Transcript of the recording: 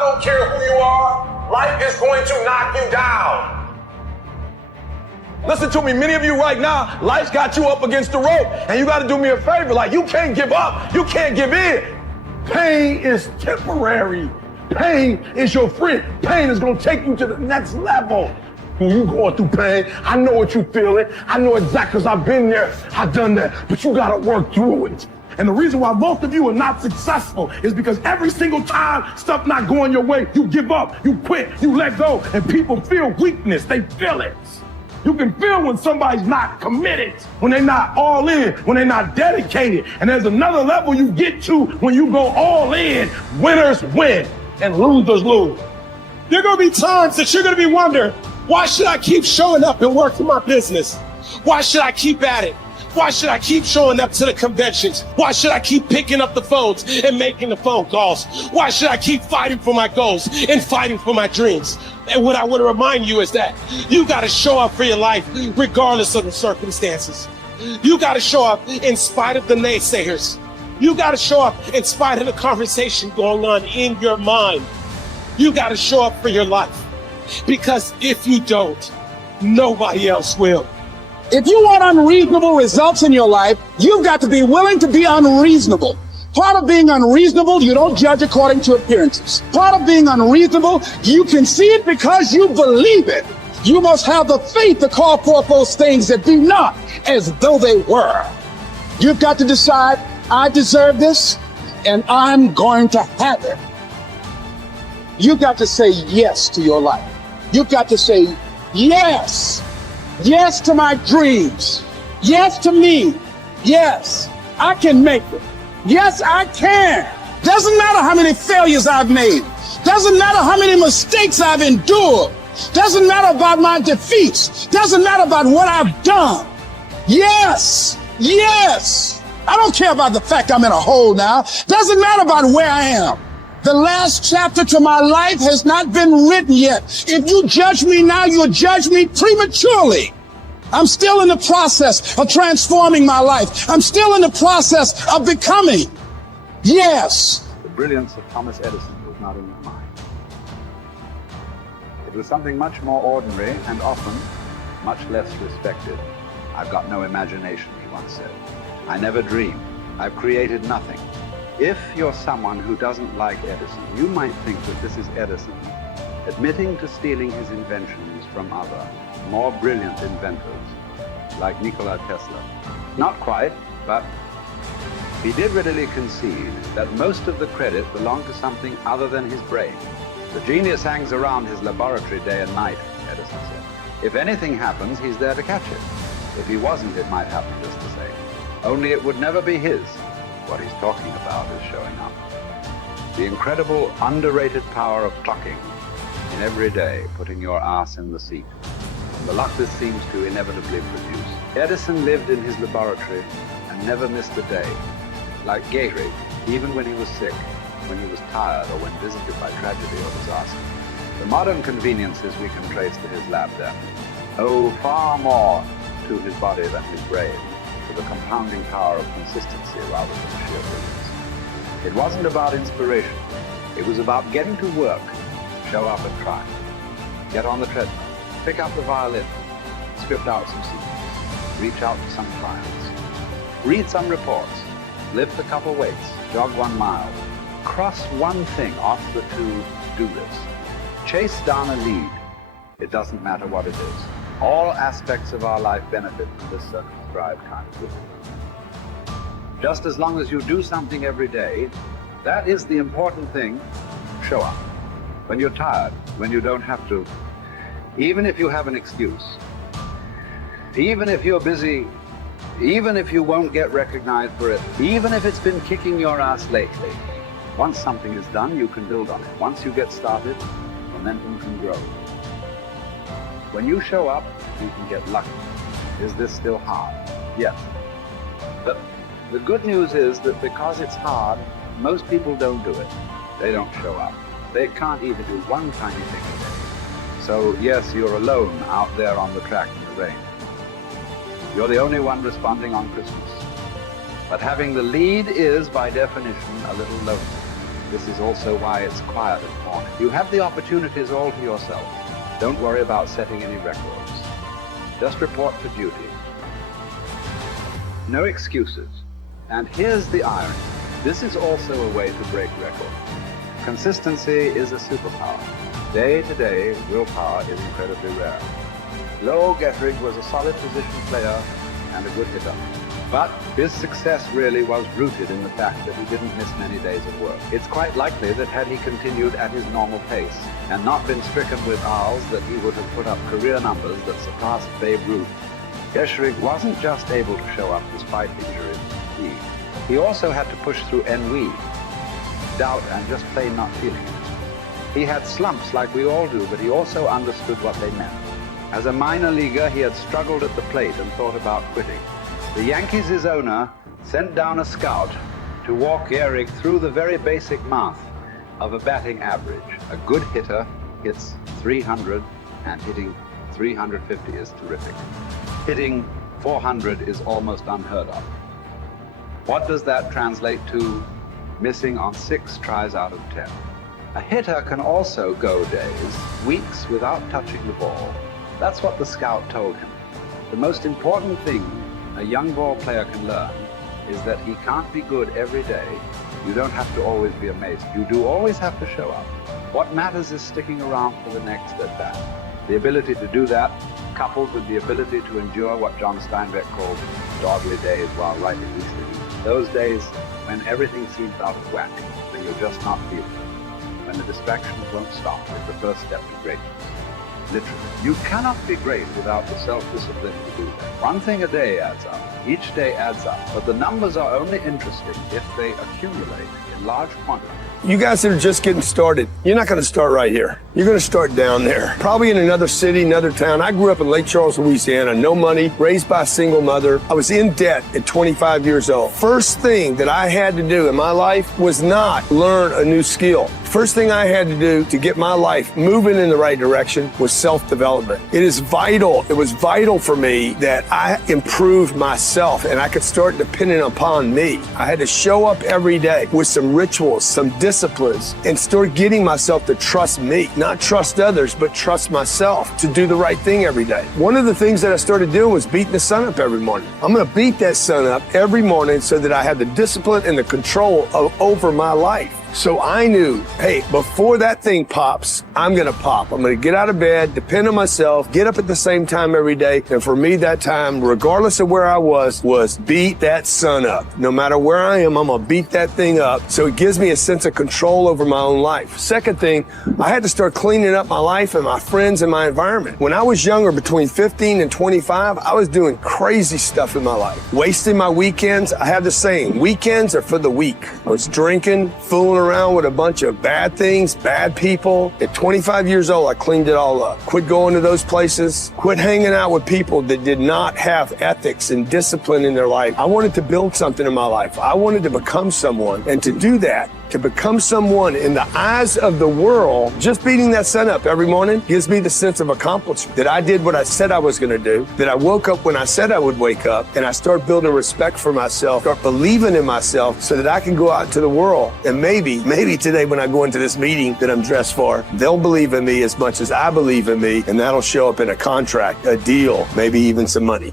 I don't care who you are, life is going to knock you down. Listen to me, many of you right now, life's got you up against the rope, and you gotta do me a favor. Like, you can't give up, you can't give in. Pain is temporary. Pain is your friend. Pain is gonna take you to the next level. When you going through pain, I know what you're feeling. I know exactly, because I've been there, I've done that, but you gotta work through it. And the reason why most of you are not successful is because every single time stuff not going your way, you give up, you quit, you let go, and people feel weakness, they feel it. You can feel when somebody's not committed, when they're not all in, when they're not dedicated. And there's another level you get to when you go all in. Winners win and losers lose. There are going to be times that you're going to be wondering, why should I keep showing up and working my business? Why should I keep at it? Why should I keep showing up to the conventions? Why should I keep picking up the phones and making the phone calls? Why should I keep fighting for my goals and fighting for my dreams? And what I want to remind you is that you got to show up for your life regardless of the circumstances. You got to show up in spite of the naysayers. You got to show up in spite of the conversation going on in your mind. You got to show up for your life, because if you don't, nobody else will. If you want unreasonable results in your life, you've got to be willing to be unreasonable. Part of being unreasonable, you don't judge according to appearances. Part of being unreasonable, you can see it because you believe it. You must have the faith to call forth those things that be not as though they were. You've got to decide, I deserve this, and I'm going to have it. You've got to say yes to your life. You've got to say yes. Yes to my dreams. Yes to me. Yes, I can make it. Yes, I can. Doesn't matter how many failures I've made. Doesn't matter how many mistakes I've endured. Doesn't matter about my defeats. Doesn't matter about what I've done. Yes, yes. I don't care about the fact I'm in a hole now. Doesn't matter about where I am. The last chapter to my life has not been written yet. If you judge me now, you'll judge me prematurely. I'm still in the process of transforming my life. I'm still in the process of becoming. Yes. The brilliance of Thomas Edison was not in his mind. It was something much more ordinary and often much less respected. I've got no imagination, he once said. I never dream. I've created nothing. If you're someone who doesn't like Edison, you might think that this is Edison admitting to stealing his inventions from other, more brilliant inventors, like Nikola Tesla. Not quite, but he did readily concede that most of the credit belonged to something other than his brain. The genius hangs around his laboratory day and night, Edison said. If anything happens, he's there to catch it. If he wasn't, it might happen just the same. Only it would never be his. What he's talking about is showing up. The incredible, underrated power of clocking in every day, putting your ass in the seat. And the luck this seems to inevitably produce. Edison lived in his laboratory and never missed a day. Like Gehrig, even when he was sick, when he was tired, or when visited by tragedy or disaster. The modern conveniences we can trace to his lab then owe far more to his body than his brain, to the compounding power of consistency rather than sheer brilliance. It wasn't about inspiration. It was about getting to work, show up and try. Get on the treadmill, pick up the violin, script out some scenes, reach out to some clients, read some reports, lift a couple weights, jog 1 mile, cross one thing off the to-do list, chase down a lead. It doesn't matter what it is. All aspects of our life benefit from this circumscribed kind of discipline. Just as long as you do something every day, that is the important thing. Show up. When you're tired, when you don't have to, even if you have an excuse, even if you're busy, even if you won't get recognized for it, even if it's been kicking your ass lately, once something is done, you can build on it. Once you get started, momentum can grow. When you show up, you can get lucky. Is this still hard? Yes. But the good news is that because it's hard, most people don't do it. They don't show up. They can't even do one tiny thing a day. So yes, you're alone out there on the track in the rain. You're the only one responding on Christmas. But having the lead is, by definition, a little lonely. This is also why it's quiet in the morning. You have the opportunities all to yourself. Don't worry about setting any records. Just report for duty. No excuses. And here's the irony. This is also a way to break records. Consistency is a superpower. Day to day, willpower is incredibly rare. Lowell Gettrig was a solid position player and a good hitter. But his success really was rooted in the fact that he didn't miss many days of work. It's quite likely that had he continued at his normal pace and not been stricken with R's, that he would have put up career numbers that surpassed Babe Ruth. Gettrig wasn't just able to show up despite injuries and fatigue. He also had to push through ennui, doubt, and just plain not feeling it. He had slumps like we all do, but he also understood what they meant. As a minor leaguer, he had struggled at the plate and thought about quitting. The Yankees' owner sent down a scout to walk Gehrig through the very basic math of a batting average. A good hitter hits 300, and hitting 350 is terrific. Hitting 400 is almost unheard of. What does that translate to? Missing on 6 tries out of 10. A hitter can also go days, weeks without touching the ball. That's what the scout told him. The most important thing a young ball player can learn is that he can't be good every day. You don't have to always be amazing. You do always have to show up. What matters is sticking around for the next at bat. The ability to do that, coupled with the ability to endure what John Steinbeck called doggy days while writing these things. Those days when everything seems out of whack, when you're just not feeling it, when the distractions won't stop, is the first step to greatness. Literally. You cannot be great without the self-discipline to do that. One thing a day adds up. Each day adds up. But the numbers are only interesting if they accumulate in large quantities. You guys that are just getting started, you're not going to start right here. You're going to start down there, probably in another city, another town. I grew up in Lake Charles, Louisiana, no money, raised by a single mother. I was in debt at 25 years old. First thing that I had to do in my life was not learn a new skill. First thing I had to do to get my life moving in the right direction was self-development. It is vital. It was vital for me that I improved myself and I could start depending upon me. I had to show up every day with some rituals, some disciplines, and start getting myself to trust me, not trust others, but trust myself to do the right thing every day. One of the things that I started doing was beating the sun up every morning. I'm going to beat that sun up every morning so that I have the discipline and the control over my life. So I knew, hey, before that thing pops, I'm going to pop. I'm going to get out of bed, depend on myself, get up at the same time every day. And for me, that time, regardless of where I was beat that sun up. No matter where I am, I'm going to beat that thing up. So it gives me a sense of control over my own life. Second thing, I had to start cleaning up my life and my friends and my environment. When I was younger, between 15 and 25, I was doing crazy stuff in my life. Wasting my weekends. I have the saying, weekends are for the weak. I was drinking, fooling around with a bunch of bad things, bad people. At 25 years old, I cleaned it all up. Quit going to those places. Quit hanging out with people that did not have ethics and discipline in their life. I wanted to build something in my life. I wanted to become someone. And to do that, to become someone in the eyes of the world, just beating that sun up every morning gives me the sense of accomplishment that I did what I said I was going to do, that I woke up when I said I would wake up, and I start building respect for myself, start believing in myself so that I can go out into the world. And maybe today when I go into this meeting that I'm dressed for, they'll believe in me as much as I believe in me, and that'll show up in a contract, a deal, maybe even some money.